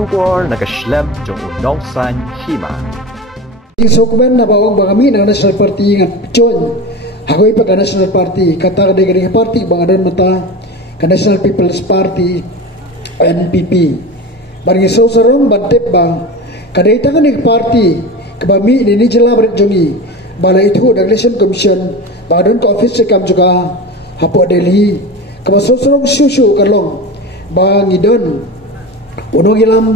Shubor nakaslem jong unongsan hima. Isokben na bawang bagami ng National Party nga John. Hagoy pa ka National Party, kata kadang party bangadan mata ka National People's Party NPP. Barang iso sarong bantep ba kadai tangan ni party kabami ini jela berit jongi bala itu dan election commission bangadan ko office kam juga hapo Delhi kabaso sarong susu kalong bang idon unong ilam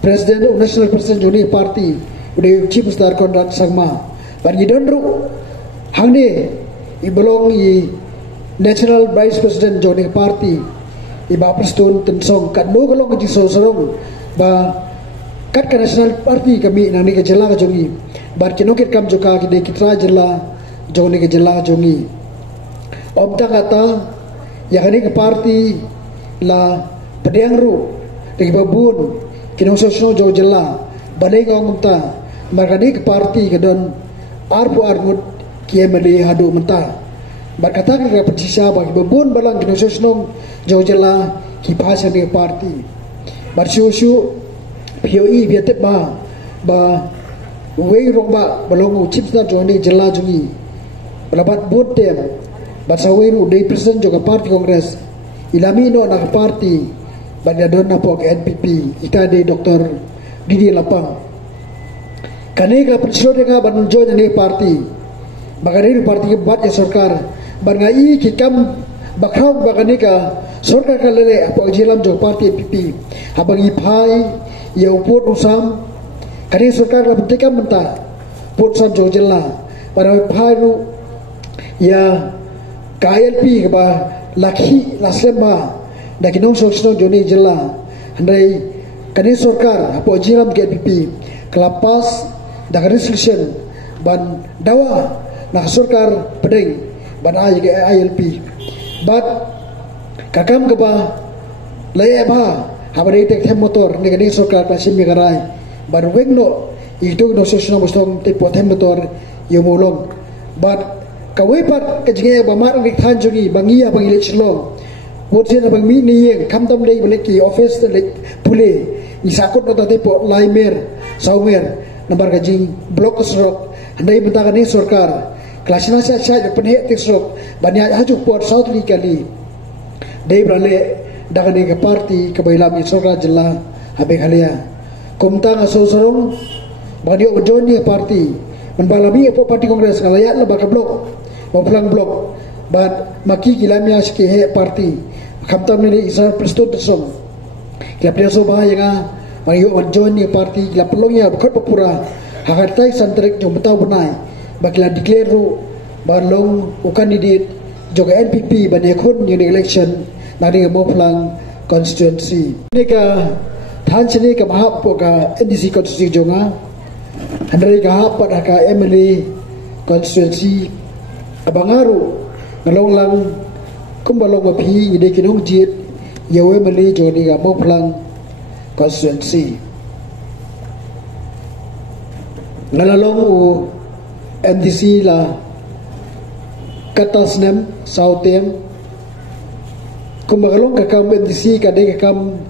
President National President Joni Party udah Chief Star Konrad Sangma bagi donru hangni ibolong i National Vice President Joni Party iba prestun tensong kat no golong ji sorong ba kat ka National Party kami nang ni ka jela ka jongi bar kinokit kam joka kide kitra jela Joni ka jela jongi om tangata ya kani ka party la pedang ru de babun kinong jo jela balai ngong ta markani ke parti ke don arpu armut kie meli hadu menta berkata ke persisa bagi bebun balang kino sosnong jauh jela ki pasal ke parti bersusu POE biatep ba wei romba balong chips na joni jela jungi belabat botem basawi ru dei presiden juga parti kongres ilami no nak parti bagi don napo ke NPP ita de Dr. Didi Lapang kanega presiden nga banjo ni parti bagani parti bat ya sarkar bangai kikam bakraw baganega sarkar kalere apo jilam jo parti NPP habang ipai ya uput usam kani sarkar la bentika menta put sam jo jela pada ipai nu ya KLP ba lakhi laslemba dakinong sosno joni jela andai kani sarkar apo jilam ke NPP kelapas dah resolution ban dawa nak sarkar pedeng ban ILP bat kakam ke ba laye ba habari tek them motor ni kani sarkar pasim mi garai ban wengno itu no sosno bostong te pothem motor yomolong bat kawai pat kejenge ba mar ngi thanjungi bangia bang election long wotsen bang mi ni yeng kamdam dei baleki office le pule ni sakut no te po laimer saumer nambar kajing blok kesrok andai bentakan ni sarkar kelasna saya penhe tisrok banyak haju pot south li kali dei brale dagani ke parti ke bailam ni sarkar jela habe khalia kumtang aso sorong bani ojoni parti menbalami po parti kongres kalayat la baka blok baplang blok bat maki kilamia ski he parti kamtam ni isar prestut song kila preso bahaya Mario Johnny parti la pelongnya bukan papura hakartai santrik jom betau benai bakila declare balong candidate juga NPP banekun yang election nari mo plang constituency ni ka than sini ka mahap po ka NDC constituency jonga handai ka hapat ka Emily constituency abangaru ngalong lang kumbalong mapi ide kinong jit yawe Emily joni ka mo plang constituency nalalong u MDC la katasnem sautem kumagalong kakam MDC kadai kakam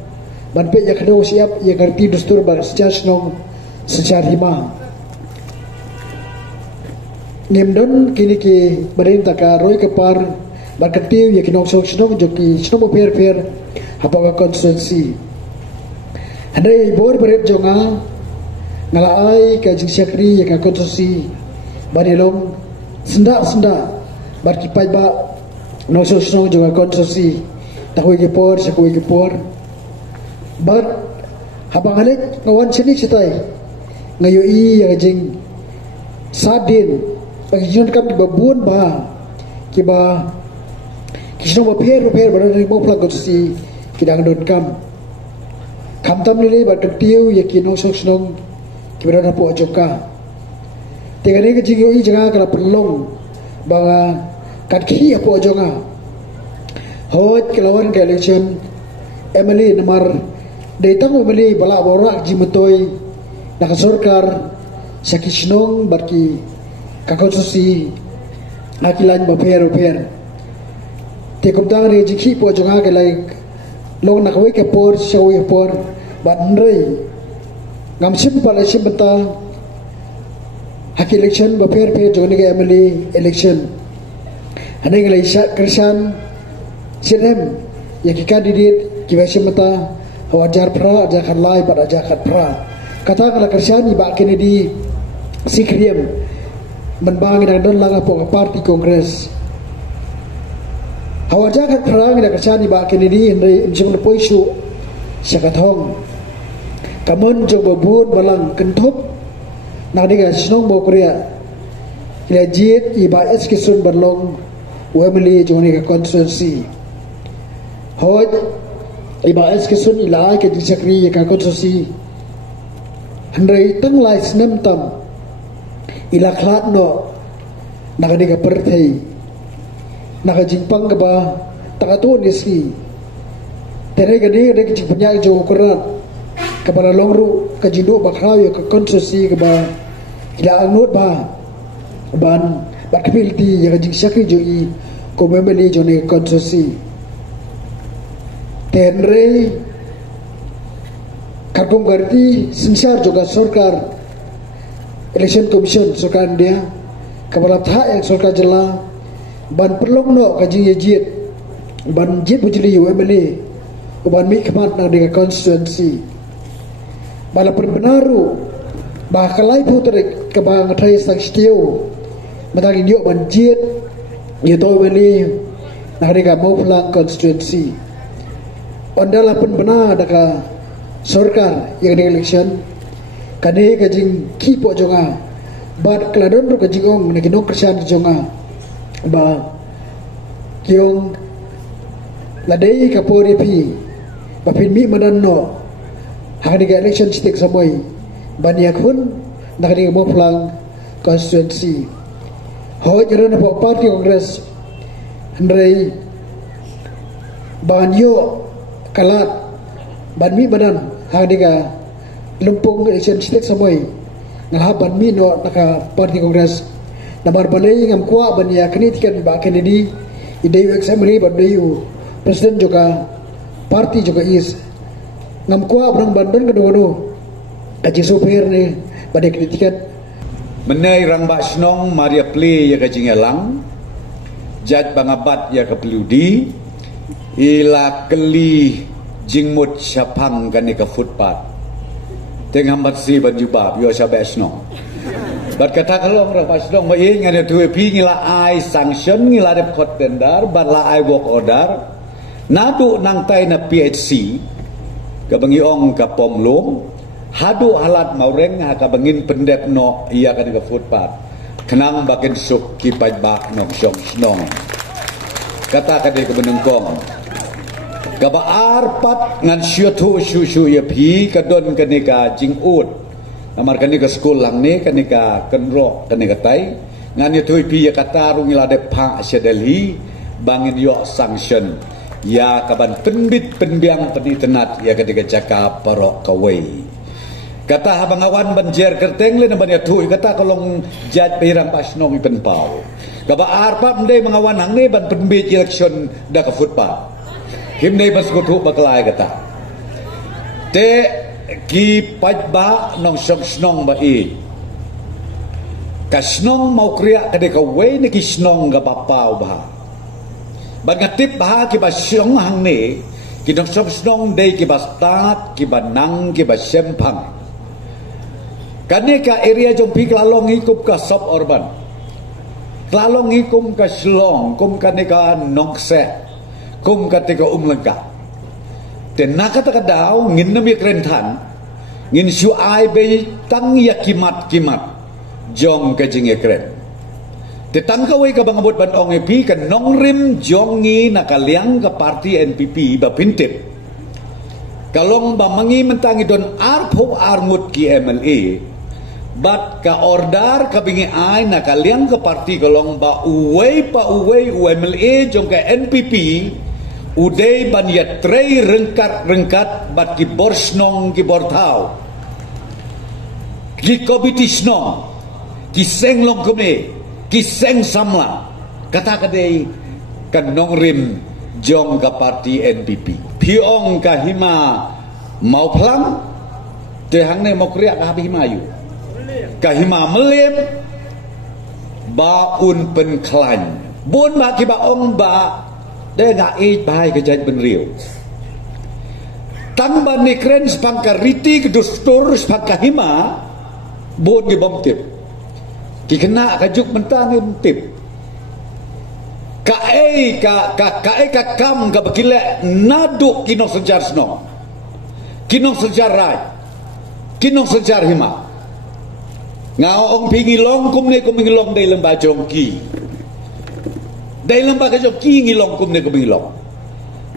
banpe ya kado siap ya ngerti dustur bar sejak nong secara hima nimdon kini ki berintah ka roy kepar barketiu ya kinong sok joki snong per apa ka constituency handai bor beret jonga ngalaai ka jingsyakri ya ka konstitusi barilong senda barkipai ba no sosno jonga konstitusi takoi gepor sakoi gepor bar habang halik ngawan sini sitai ngayo i ya jing sadin bagi jinon kam babun ba kiba kisno ba per barani mo plag konstitusi kidang don kam kamtam nilai berketiu yakin sosnong kibera na po ajoka tegane ke jingo i jaga kala pelong banga katki apo ajonga hot kelawan ke election Emily nomor datang Emily bala borak jimutoi nak sarkar sakisnong barki kakonsusi akilan baper te kumtang re jiki po ajonga ke like long nak wake por show por ban rei ngam simple bata hak election ba fair joni ga MLA election hanai ga isa kersan sinem ya ki candidate ki ba simata wajar pra aja kan lai pada aja kan pra kata kala kersan ba Kennedy sikriam menbangi dan laga po parti kongres hawaja kan pra ga kersan ba Kennedy henry imjung poisu sakathong kamon jogo bun balang kentup nak diga snong bo korea ila jit iba eskisun berlong wemeli joni ka konstitusi hoj iba eskisun ila ke disakri ka konstitusi handai tang lai snem tam ila khlat no nak diga perthei nak jingpang ka ba takatu nisi tere gadi de ki punya jo koran kepada longru kajido bakrayo ke konstitusi ke ba ila angut ba ban bakpilti ya jing sakri joi ko membeli jone konstitusi tenre kadung garti sinsar juga sarkar election commission sarkar dia kepala thak yang sarkar jela ban perlong no kajing yejit ban jit bujli UMLA uban mi kemat na dengan konstitusi bala perbenaru bah kalai puterik ke bang thai sang stiu matang dio banjit ye to beli na dengan mau pulang konstitusi ondala penbenar daka sarkar yang di election kane kajing kipo jonga bad kladon ru kajing ong ne kinok kersan jonga ba kiong ladei kapori pi bapin mi madanno hari ke election stik samoi baniak hun nak di mo pulang konstitusi ho jero po parti kongres hendrai banyo kalat banmi badan hari ke lumpung election stik samoi ngah banmi no naka parti kongres namar balai ngam kwa baniak ni tikan ba Kennedy idei examri badayu presiden juga parti juga is ngam kuah berang bandan kedua-dua kaji sopir ni pada kritikan menai rang bak snong Maria Play ya kaji ngelang jad bangabat ya kepeludi ila keli jingmut syapang kan ke footpath tengah matsi banjubab yo sabe snong bat kata kalau rang bak snong mai ngane tu pi ngila ai sanction ngila dep kot tendar bat la ai work order nadu nang tai na PHC kabangi ong ka pomlong hadu halat maureng ha kabangin pendep no ia kan ke footpath kenang bakin suk ki pajbak nok syong snong kata kade ke benengkong kaba arpat ngan syutu syu ya pi kadon kanika jingut amar kanika skul lang ni kanika kenro kanika tai ngan itu pi ya kata rungila de pa sedelhi bangin yo sanction ya kaban penbit penbiang penitenat ya ketika cakap parok kawai kata habang awan banjer kerteng le naban ya tu kata kolong jat pirang pasnong ipen pau kaba arpa mendai mengawan hang ne ban penbit election da ka footpath him ne bas kutu baklai kata te ki pajba nong snong ba i kasnong mau kriya ketika wei ne ki snong ga bapau ba bangatip bah ki basyong hang ne ki dong snong dei ki bastat ki banang ki basyempang kaneka area jong pi klalong ikup ka sop urban klalong ikum ka slong kum kaneka nokse kum katika umlengka ten nakata kadau ngin nami krentan ngin syu ai be tang yakimat kimat jong ka jing kren tetang kawai ka bangabot ban ong epi kan nongrim jongi nakaliang ka parti NPP ba pintip kalong ba mangi mentangi don arpo armut ki MLA bat ka ordar ka bingi ai nakaliang ka parti kalong ba uwei pa uwei UMLA jong ka NPP udai ban ya trei rengkat bat ki borsnong ki bortau ki kobitisnong ki senglong kome kiseng samla kata kadai kan nongrim jong ka parti NPP piong ka hima mau pelang tehang ne mau kriak ka himayu ka hima melem baun pen klan bun ba ki ba ong ba de nga e bai ke jaj ben riu tang ban ni kren spang ka riti ke dustur spang ka hima bun ki bom tip ki kena ka juk mentang ni tip ka kam ka bakile naduk kinong sejar sno kinong sejar rai kinong sejar hima ngao ong pingilong kum ne kumingilong dai lemba jongki dai lemba ka jongki ngilong kum ne kumingilong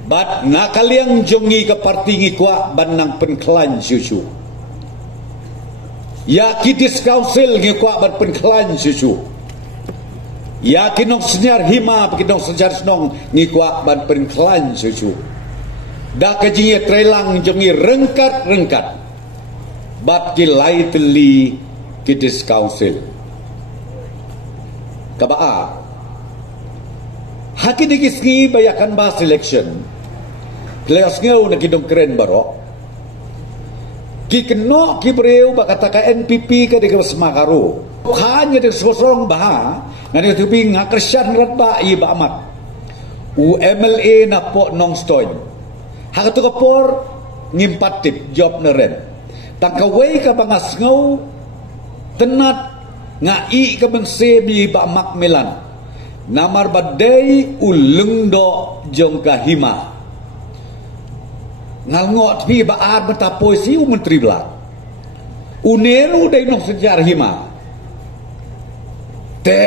bat nakaliang jongi ka parti ngi kwa banang penklan susu ya kitis council ngi kwa ban penklan susu ya kinong senyar hima kinong sejar snong ngi kwa ban penklan susu da kajinya trelang jongi rengkat bat ki lai teli kitis council kabaa haki dikisngi bayakan ba selection players ngau na kidong keren baro ki keno ki breu ba kata ka NPP ka de semakaru hanya de sosong bah ngani tu bi ngakersan rat ba i ba amat UMLA na po nong stoin haka tu kapor ngimpatip job na ren tangkaway ka bangas ngau tenat ngai ka bense bi ba mak melan namar badai ulung do jong ka hima ngalngot bi ba ar betapoi si menteri bla uneru dai nok sejar hima te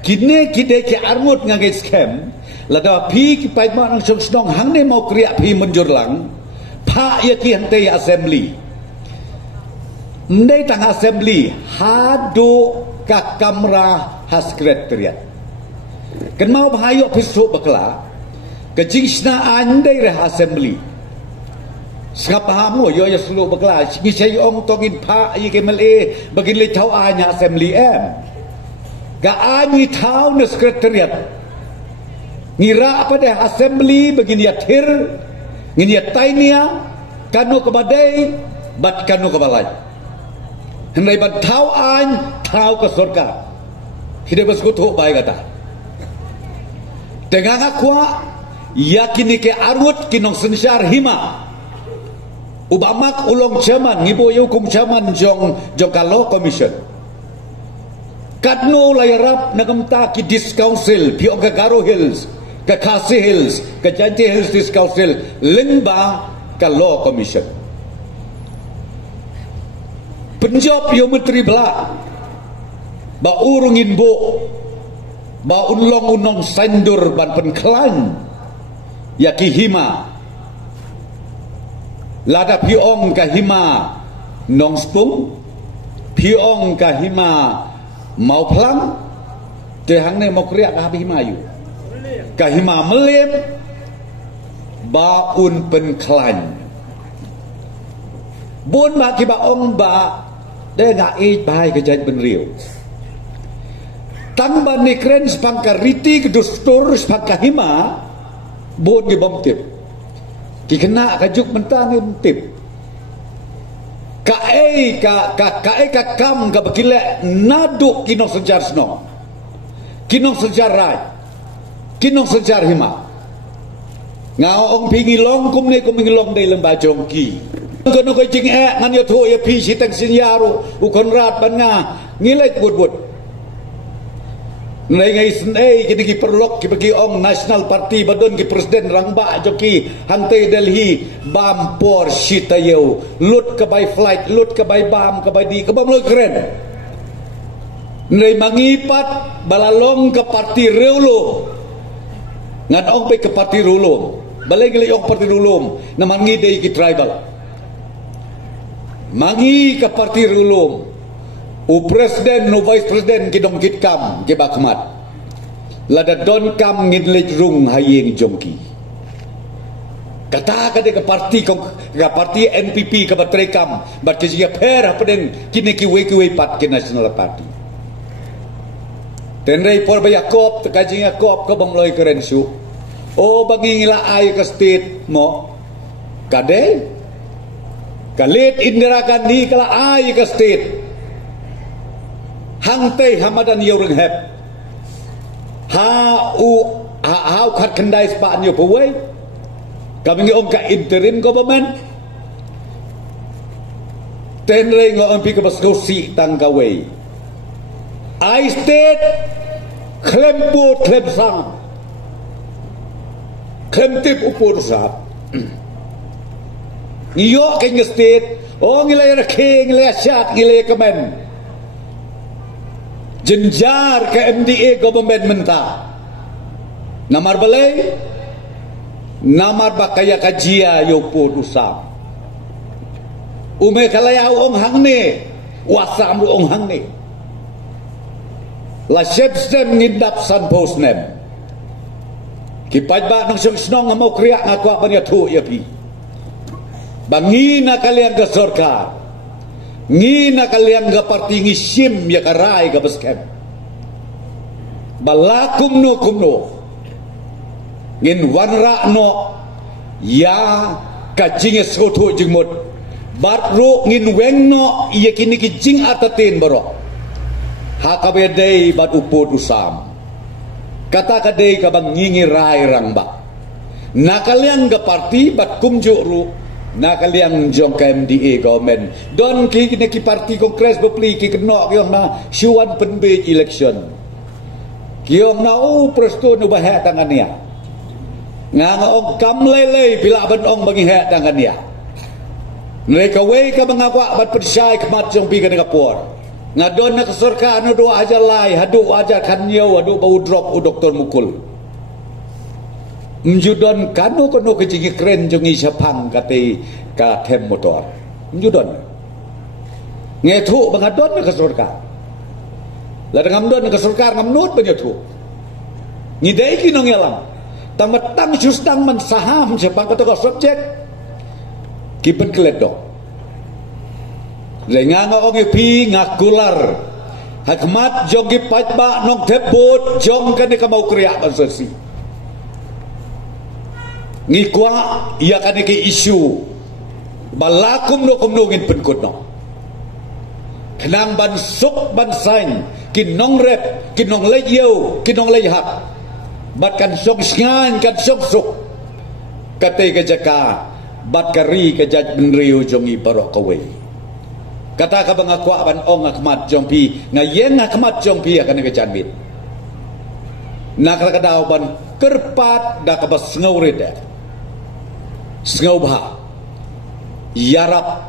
kine kide ki armut ngagai scam lada pi ki pai ma nang song hang ne mau kriak pi menjurlang pa ya ki hante assembly ndai tang assembly hadu ka kamra has sekretariat kan mau bahayo pisu bakla kejingsna andai reh assembly sengapa hamu yo ya selu bakla ngi sei ong tongin pa i KMLA bagi le tau anya assembly ga ani tau ne sekretariat ngira pada assembly begini akhir ngini tainia kanu kebadai bat kanu kebalai hendai ban tau an tau ke surga hidup bersekutu baik kata dengan akwa yakini ke arut kinong sensyar hima ubamak ulong chairman ngibo hukum chairman jong kalau commission kadno layarap nagamta ki dis council pio ke Garo Hills ke Khasi Hills ke Janti Hills dis council lemba ke law commission penjawab yo menteri bela ba urungin bo ba unlong unong sandur ban penklan ya ki hima lada piong ka hima nong spung piong ka hima mau pelang tehang ne mau kriak ka hima yu ka hima melem ba un penklan bun ba ki ba ong ba de nga e bai ke jaj ben riu tang ban ni kren spang ka riti ke dustur spang ka hima bun ki bom tip ki kena ka juk mentang ni tip ka kam ka bakile naduk kinong sejar sno kinong sejar rai kinong sejar hima ngao ong pingilong kum ngilong dai lemba jongki kono ko jing ngan yo tho ya pi sitang sinyaru u konrad ban nga ngilai bud ngai sen kini ki perlok ki bagi ong national party badon ki presiden rangba joki hante Delhi bam por sitayo lut ke by flight lut ke by bam ke by di ke bam lo keren ngai mangipat balalong ke parti reulo ngan ong pe ke parti rulum balai gele ong parti rulum namangi dei ki tribal mangi ke parti rulum u presiden no vice presiden ki dong kit kam ki bakmat lada don kam ngin lej rung hayeng jongki kata ka de ke parti NPP ke batre kam bat ki ya per apden kini ki we pat ki national party tenrei por ba Yakob kaji Yakob ke bamloi keren su o bagi ngila ai ke state mo kade Kalit Indira Gandhi kala ai ka state. Hang tei hamadan yo reng hep. How kat kendai span yo pawai. Kami ngom ka interim government. Tenre ngom pi ka baskosi tang kawai. I state klemput klem sang. Klem tip upur sap. Iyo keng state, ngilai rakhe, ngilai asyat, ngilai kemen. Jenjar ke MDA government mentah. Namar balai, namar bakaya kajia yopo dusam. Ume kalaya ong hangne, wasam ong hangne. La shepstem ngindap san posnem. Kipaj ba nang snong ngamaw kriya ngakwa pa niya tu yapi. Bangina kalian ke sorka, ngina kalian ke parti ngisim ya karai ke baskem. Balakum no kumno, ngin wanra no ya kajing soto jengmut, batro ngin weng no iya kini kijing atatin baro. Hakabedei bat upod usam, kata kadei kabang ngingi rai rangba. Nakalian ke parti bat kumjuk ru. Nakaliang jong ke MDA government don ki parti kongres bepli ki kenok kiong na syuan penbej election kiong na presto nu bahe tangan dia ngong kam lele bila ban ong bagi he tangan dia mereka we ka mangakwa bat persai kemat jong pi ka Singapore ngadon na kesorka anu do aja lai hadu aja kanyo adu bau drop u doktor mukul Mjudon kanu kono kejigi keren jongi Jepang kate ka tem motor. Mjudon. Ngetu bangadon ke surga. La ngamdon ke surga ngamnut banyetu. Ngidai ki nong yalam. Tamatang justang man saham Jepang kata subjek. Kipen keledok. Lenga ong pi ngakular. Hakmat jogi pajba nong tebot jong kane ka mau kriya bansersi. Ngikwa ia kan ke isu balakum no kumnungin penkut no kenang ban suk ban sain kinong rep kinong leyau kinong leyhat bat kan sok sngan kan sok suk kate ke jaka bat kari ke jaj benriu jongi barok kawe kata ka bangakwa ban ong akmat jompi ngayen akmat jompi akan ke janbit nak kadau ban kerpat da ka bas ngaurid Sengauba yarap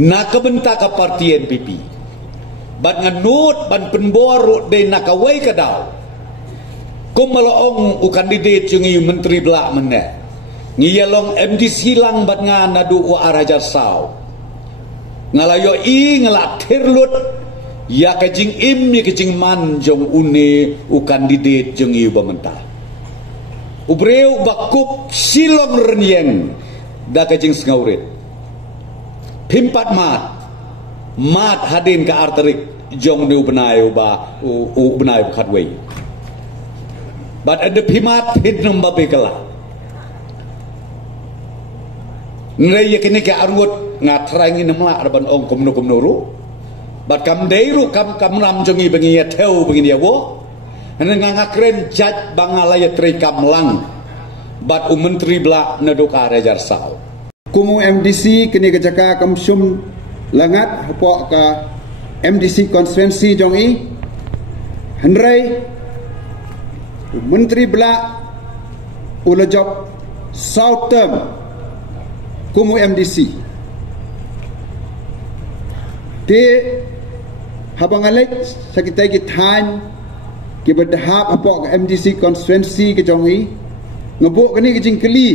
nakabenta ka parti NPP bat nganut ban penboru de nakawai kadau kumalaong u kandidat jungi menteri belak mene ngiyalong MDC lang bat nganadu u arajar saw ngalayo i ngalatirlut ya kajing im ni kajing man jong une u kandidat jungi bamenta ubreu bakup silong renyeng da kajing sengaurit pimpat mat hadin ka arterik jong ni ubenai uba ubenai khadwei but ada pimat hidnam babe kala nrei yakini ka arut ngatrangi namla ban ong kumno ru but kam deiru kam ram jongi bengi teu bengi dia wo Hanya ngakren jaj bangalaya tri kamlang bat menteri bla naduka rejar saw. Kumu MDC kini kejaka kamsum langat hapok ka MDC konstituensi jongi Henry menteri bla ula job South term kumu MDC te habangalek sakitai kitan ki berdahap apa ke MDC konstituensi ke jongi ngebuk kini ke jingkeli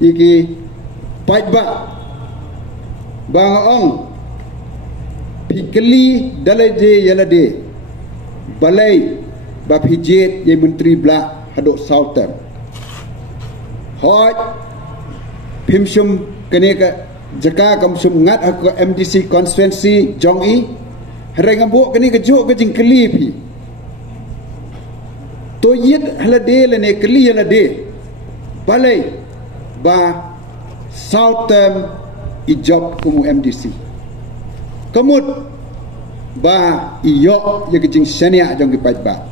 iki pajba bangaong pikeli dalade yalade balai bab hijet ye menteri bla hadok Southern hoj pimsum kini ke jaka kamsum ngat ke MDC konstituensi jongi hari ngebuk kini ke juk ke jingkeli pi to yid halade lene keli halade balai ba Southern job kumu MDC kemut ba iyo ya kijing senia jong kipat ba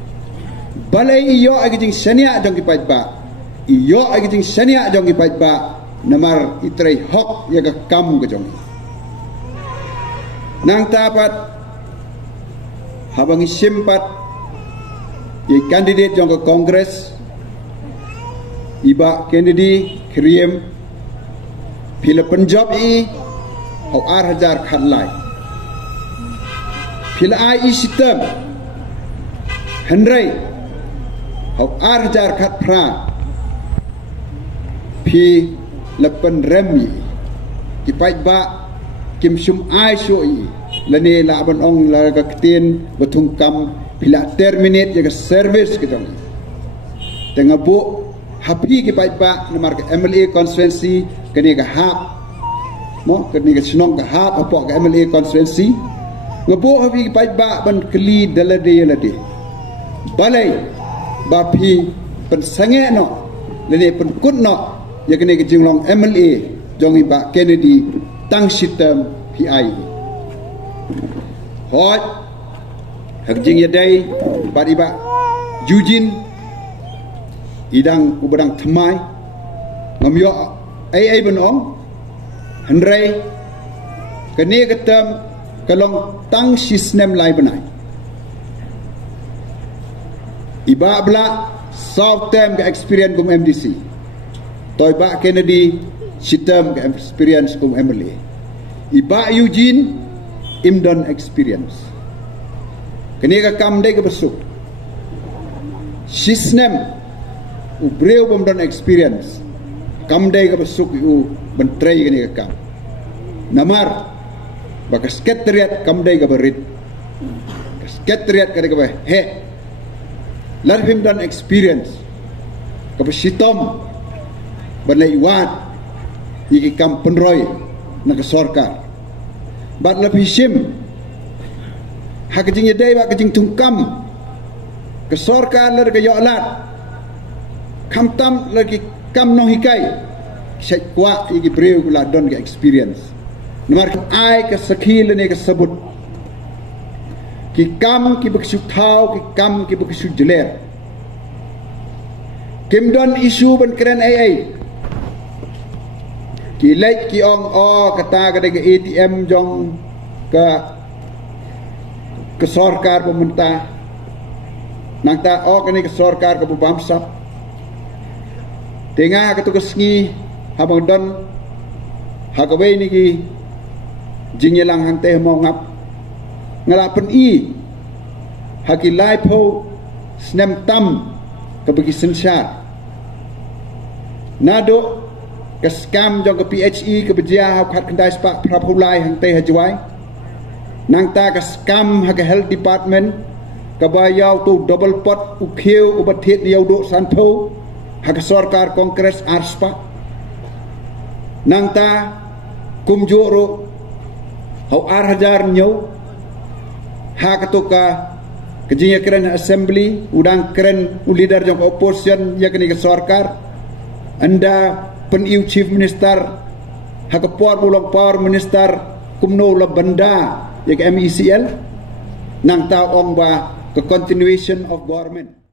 balai iyo ay kijing senia jong kipat ba iyo ay kijing senia jong kipat ba namar itray hok ya kam ke jong nang tapat habang isimpat ya kandidat jong ke kongres iba Kennedy kriem pila Punjab au 8,000 khat lai pila ai sistem hendrai au 8,000 khat pra pi lepen remi ki pai ba kim sum ai soi lane la ban ong la ka ktien batung kam pila terminate ya service ke jong tengah bu happy ki pai ba namar ke MLA constituency kini ka hap mo kini ka snong ka hap apo ka MLA constituency ngabo happy ki pai ba ban kli dalade balai ba phi pen sange no lene pen kut no ya kini ka jinglong MLA jong ba Kennedy tang sistem PI hot hak jing ya dai ba iba Eugene idang ubadang thamai ngamyo ai benong hendrai kene ketam kalong tang sistem lai benai iba bla south term ke experience kum MDC toy ba Kennedy sistem ke experience kum MLA iba Eugene imdon experience kene ka kam dai ke besuk sistem ubreu bom experience kam dai ka besuk u bentrai kini ka kam namar baka sekretariat kam dai ka berit sekretariat ka ka he let him done experience ka besitom balai wat iki kam penroy na ka sarkar bat la hishim hakajing dai ba kajing tungkam ka sarkar la ka yolat kam tam lagi kam nong hikai syai kwa igi breu kula don ke experience nomor ai ke skill ne ke sebut ki kam ki beksu thau ki kam ki beksu jeler kim don isu ban keren ai ki lek ki ong o kata ke ATM jong ke sarkar pemerintah nang ta o ke sarkar ke bamsa tengah ketugas ngi habang don hagawe ni ki jingelang hang teh mau ngap ngalapen haki lai po snem tam ke bagi sensar nado ke scam jong ke PHE ke bejia hak khat kendai spak prapulai hang teh hajwai nang ta ke scam hak health department ke bayau tu double pot ukheu ubathet yau do santo hak sarkar kongres arspa nangta kumjuro hau 8,000 nyau hak tuka kejinya keren assembly udang keren leader jong opposition ya kini ke sarkar anda peniu chief minister hak puar bulong power minister kumno la benda ya ke MECL nangta ong ba ke continuation of government